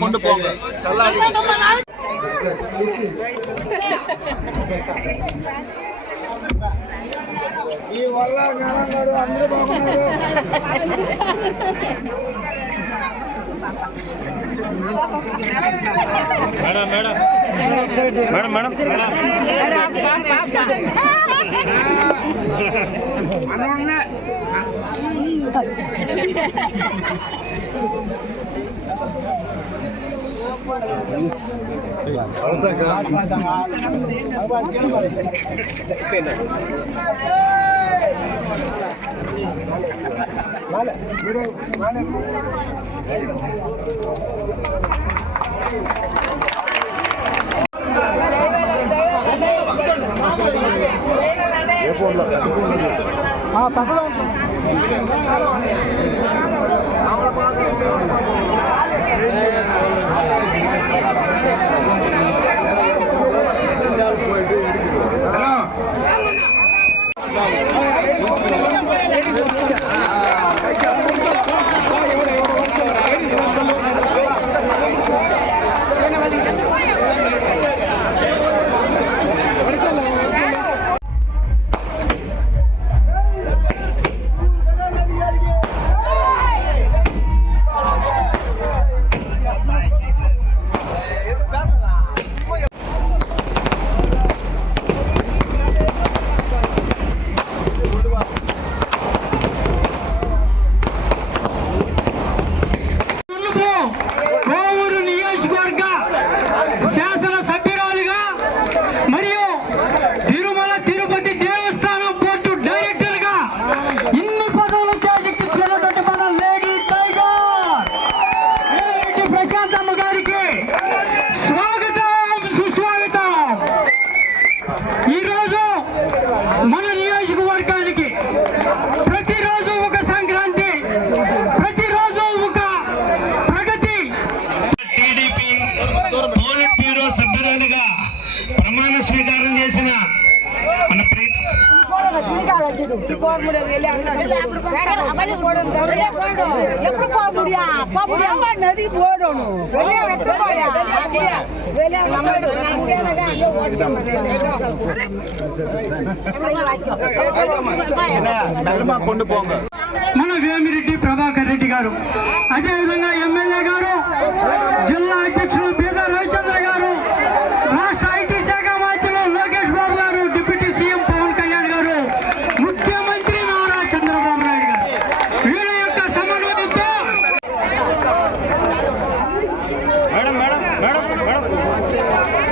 கொண்டு போங்க. ఈ వల్ల మేడం అందరూ బాగున్నారు. మేడం మేడం మేడం మేడం கொண்டு போங்க. మన వేమిరెడ్డి ప్రభాకర్ రెడ్డి గారు, అదేవిధంగా ఎమ్మెల్యే గారు, జిల్లా అధ్యక్షులు బీద రవిచంద్ర గారు, రాష్ట్ర ఐటీ శాఖ మంత్రులు లోకేష్ బాబు గారు, డిప్యూటీ సీఎం పవన్ కళ్యాణ్ గారు, ముఖ్యమంత్రి నారా చంద్రబాబు నాయుడు గారు, వీళ్ళ యొక్క సమన్వయంతో madam madam madam madam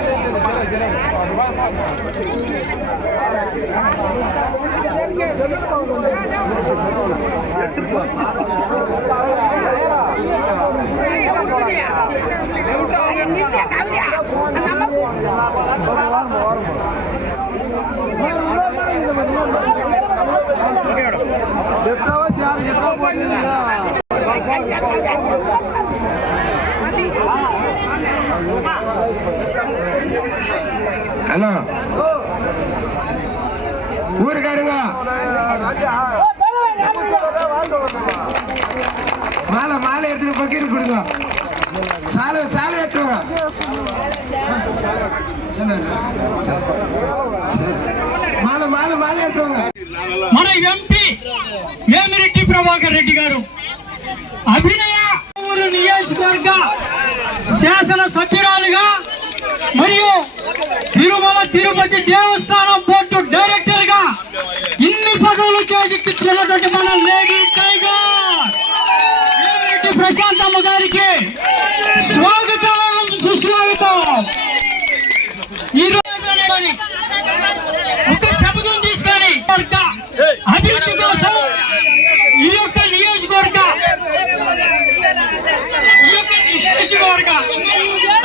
hello ఊరుగారుగా మాల మాల ఎత్తున పక్కన కుడుగా చాలా చాలా ఎత్తుగా మాల మాల మాల ఎత్తుగా మన ఎంపీ వేమిరెడ్డి ప్రభాకర్ రెడ్డి గారు, అభినయ నియోజకవర్గ శాసన సభ్యురాలుగా మరియు తిరుమల తిరుపతి దేవస్థానం బోర్డు డైరెక్టర్ గా ఇన్ని పదవులు చేజిక్కించినటువంటి మన లేడీ టైగర్ వేమిరెడ్డి ప్రశాంతమ్మ గారికి స్వాగతం సుస్వాగతం. ఈరోజు ఒక శబ్దం తీసుకొని అభివృద్ధి కోసం ఈ యొక్క నియోజకవర్గ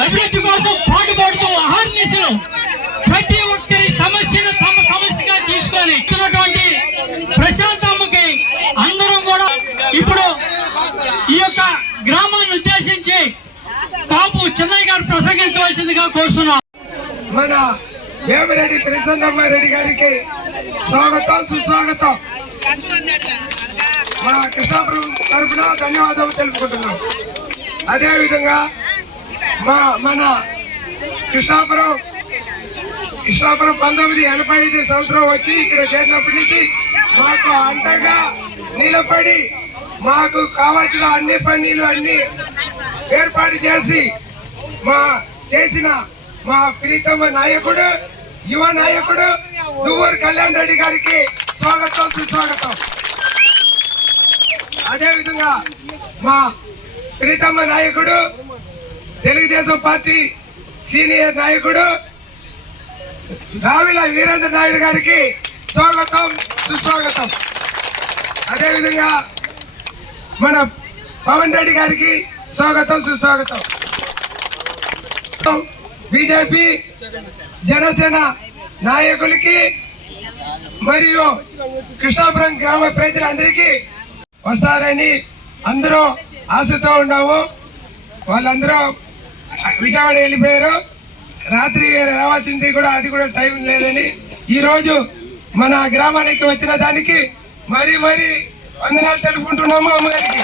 అభివృద్ధి కోసం పాటుపడుతూ అహర్నిశలు ప్రతి ఒక్కరి సమస్యను తమ సమస్యగా తీసుకొని ఇస్తున్నటువంటి ప్రశాంతమ్మకి అందరం కూడా ఇప్పుడు ఈ యొక్క గ్రామాన్ని ఉద్దేశించి కాపు చెన్నై గారు ప్రసంగించవలసిందిగా కోరుతున్నాం. మన వేమిరెడ్డి ప్రశాంతమ్మ రెడ్డి గారికి స్వాగతం సుస్వాగతం. మా కృష్ణాపురం తరఫున ధన్యవాదాలు తెలుపుకుంటున్నాం. అదేవిధంగా మన కృష్ణాపురం 1985 సంవత్సరం వచ్చి ఇక్కడ చేరినప్పటి నుంచి మాకు అండగా నిలబడి మాకు కావాల్సిన అన్ని పనులు అన్ని ఏర్పాటు చేసి చేసిన మా ప్రీతమ నాయకుడు, యువ నాయకుడు దువ్వూరు కళ్యాణ్ రెడ్డి గారికి స్వాగతం సుస్వాగతం. అదేవిధంగా మా ప్రీతమ నాయకుడు తెలుగుదేశం పార్టీ సీనియర్ నాయకుడు రావిల వీరేంద్ర నాయుడు గారికి స్వాగతం సుస్వాగతం. అదేవిధంగా మన పవన్ రెడ్డి గారికి స్వాగతం సుస్వాగతం. బీజేపీ జనసేన నాయకులకి మరియు కృష్ణాపురం గ్రామ ప్రజలందరికీ వస్తారని అందరూ ఆశతో ఉన్నాము. వాళ్ళందరూ విజయవాడ వెళ్ళిపోయారు. రాత్రి రావాల్సింది కూడా అది కూడా టైం లేదని ఈరోజు మన గ్రామానికి వచ్చిన దానికి మరీ వందనాలు తెలుపుకుంటున్నాము అమ్మగారికి.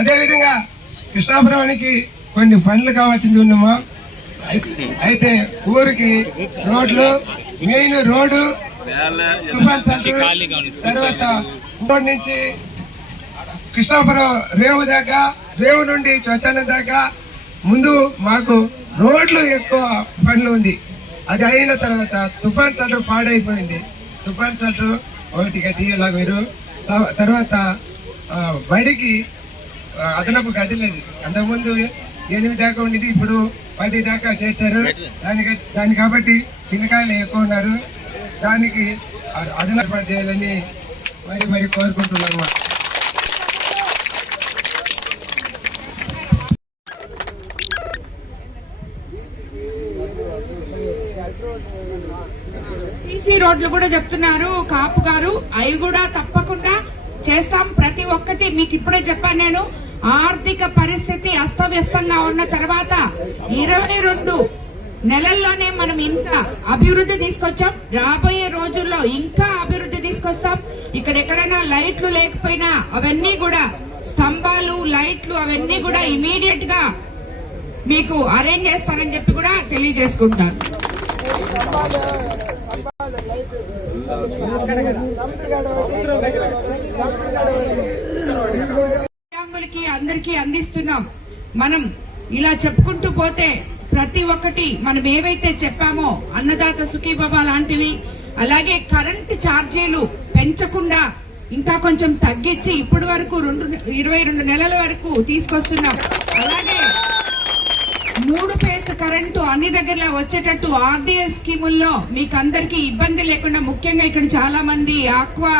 అదేవిధంగా కృష్ణాపురానికి కొన్ని పనులు కావాల్సింది ఉన్నామా. అయితే ఊరికి రోడ్లు, మెయిన్ రోడ్డు, తుఫాన్ సెంటర్, తర్వాత ఊరు నుంచి కృష్ణాపురం రేవు దాకా, రేవు నుండి శ్మశానం దాకా ముందు మాకు రోడ్లు ఎక్కువ పనులు ఉంది. అది అయిన తర్వాత తుఫాన్ సెంటర్ పాడైపోయింది. తుఫాన్ సెంటర్ ఒకటి కట్టిలా మీరు. తర్వాత బడికి అదనపు గది లేదు. అంతకుముందు 8 దాకా ఉండేది, ఇప్పుడు 10 దాకా చేర్చారు. దాని కాబట్టి పిల్లకాయలు ఎక్కువ ఉన్నారు. దానికి అదనపు చేయాలని మరి కోరుకుంటున్నాను. సీసీ రోడ్లు కూడా చెప్తున్నారు కాపు గారు, అవి కూడా తప్పకుండా చేస్తాం. ప్రతి ఒక్కటి మీకు ఇప్పుడే చెప్పాను నేను. ఆర్థిక పరిస్థితి అస్తవ్యస్తంగా ఉన్న తర్వాత 22 నెలల్లోనే మనం ఇంత అభివృద్ధి తీసుకొచ్చాం. రాబోయే రోజుల్లో ఇంకా అభివృద్ధి తీసుకొస్తాం. ఇక్కడ ఎక్కడైనా లైట్లు లేకపోయినా అవన్నీ కూడా, స్తంభాలు, లైట్లు అవన్నీ కూడా ఇమీడియట్ గా మీకు అరేంజ్ చేస్తానని చెప్పి కూడా తెలియజేసుకుంటాను. అందరికీ అందిస్తున్నాం. మనం ఇలా చెప్పుకుంటూ పోతే ప్రతి ఒక్కటి మనం ఏవైతే చెప్పామో అన్నదాత సుఖీభవ లాంటివి, అలాగే కరెంటు ఛార్జీలు పెంచకుండా ఇంకా కొంచెం తగ్గించి ఇప్పటి వరకు 22 నెలల వరకు తీసుకొస్తున్నాం. అలాగే 3 ఫేజ్ కరెంటు అన్ని దగ్గరలో వచ్చేటట్టు ఆర్డీఎస్ స్కీముల్లో మీకు అందరికీ ఇబ్బంది లేకుండా, ముఖ్యంగా ఇక్కడ చాలా మంది ఆక్వా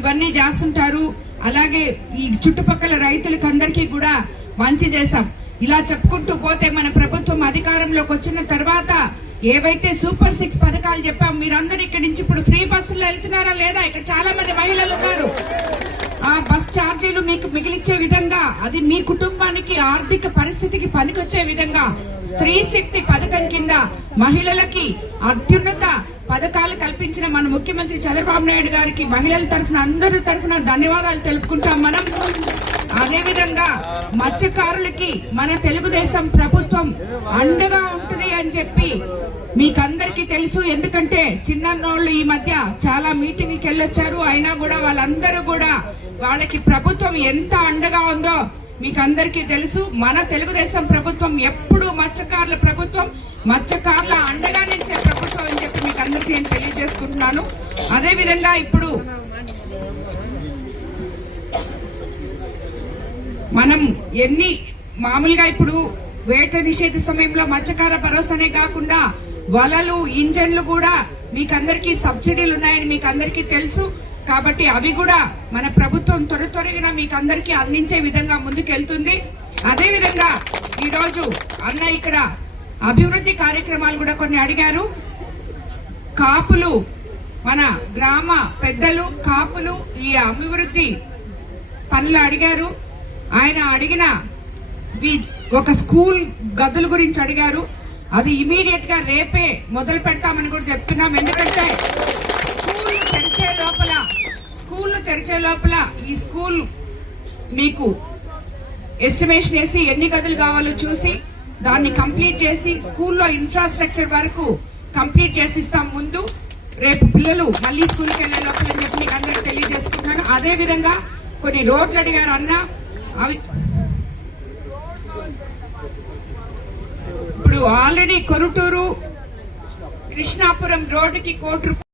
ఇవన్నీ చేస్తుంటారు. అలాగే ఈ చుట్టుపక్కల రైతులకు అందరికీ కూడా మంచి చేశాం. ఇలా చెప్పుకుంటూ పోతే మన ప్రభుత్వం అధికారంలోకి వచ్చిన తర్వాత ఏవైతే సూపర్ 6 పథకాలు చెప్పాం, మీరందరూ ఇక్కడి నుంచి ఇప్పుడు ఫ్రీ బస్సుల్లో వెళ్తున్నారా లేదా? ఇక్కడ చాలా మంది మహిళలు ఉన్నారు. ఆ బస్ ఛార్జీలు మీకు మిగిలిచ్చే విధంగా, అది మీ కుటుంబానికి ఆర్థిక పరిస్థితికి పనికొచ్చే విధంగా స్త్రీ శక్తి పథకం కింద మహిళలకి అత్యున్నత పథకాలు కల్పించిన మన ముఖ్యమంత్రి చంద్రబాబు నాయుడు గారికి మహిళల తరఫున అందరి తరఫున ధన్యవాదాలు తెలుపుకుంటాం మనం. అదేవిధంగా మత్స్యకారులకి మన తెలుగుదేశం ప్రభుత్వం అండగా ఉంటుంది అని చెప్పి మీకందరికీ తెలుసు. ఎందుకంటే చిన్నోళ్ళు ఈ మధ్య చాలా మీటింగ్కి వెళ్ళొచ్చారు. అయినా కూడా వాళ్ళందరూ కూడా వాళ్ళకి ప్రభుత్వం ఎంత అండగా ఉందో మీకు అందరికీ తెలుసు. మన తెలుగుదేశం ప్రభుత్వం ఎప్పుడు మత్స్యకారుల ప్రభుత్వం, మత్స్యకారుల అండగా నిలిచే ప్రభుత్వం అని చెప్పి మీకు అందరికీ నేను తెలియజేసుకుంటున్నాను. అదేవిధంగా ఇప్పుడు మనం మామూలుగా ఇప్పుడు వేట నిషేధ సమయంలో మత్స్యకార భరోసానే కాకుండా వలలు, ఇంజన్లు కూడా మీకందరికీ సబ్సిడీలు ఉన్నాయని మీకు అందరికీ తెలుసు. కాబట్టి అవి కూడా మన ప్రభుత్వం త్వరగా మీకు అందరికీ అందించే విధంగా ముందుకెళ్తుంది. అదేవిధంగా ఈరోజు అన్న ఇక్కడ అభివృద్ధి కార్యక్రమాలు కూడా కొన్ని అడిగారు. కాపులు, మన గ్రామ పెద్దలు కాపులు ఈ అభివృద్ధి పనులు అడిగారు. ఆయన అడిగిన ఒక స్కూల్ గదుల గురించి అడిగారు. అది ఇమీడియట్ గా రేపే మొదలు పెడతామని కూడా చెప్తున్నాం. ఎందుకంటే స్కూల్ తెరిచే లోపల ఈ స్కూల్ మీకు ఎస్టిమేషన్ వేసి ఎన్ని గదులు కావాలో చూసి దాన్ని కంప్లీట్ చేసి స్కూల్లో ఇన్ఫ్రాస్ట్రక్చర్ వరకు కంప్లీట్ చేసి ఇస్తాం. ముందు రేపు పిల్లలు మళ్ళీ స్కూల్కి వెళ్లే లోపల చెప్పి మీకు అందరికి తెలియజేసుకుంటున్నాను. అదే విధంగా కొన్ని రోడ్లు అడిగారు అన్న, అవి ఇప్పుడు ఆల్రెడీ కొరుటూరు కృష్ణాపురం రోడ్డుకి ₹1 కోటి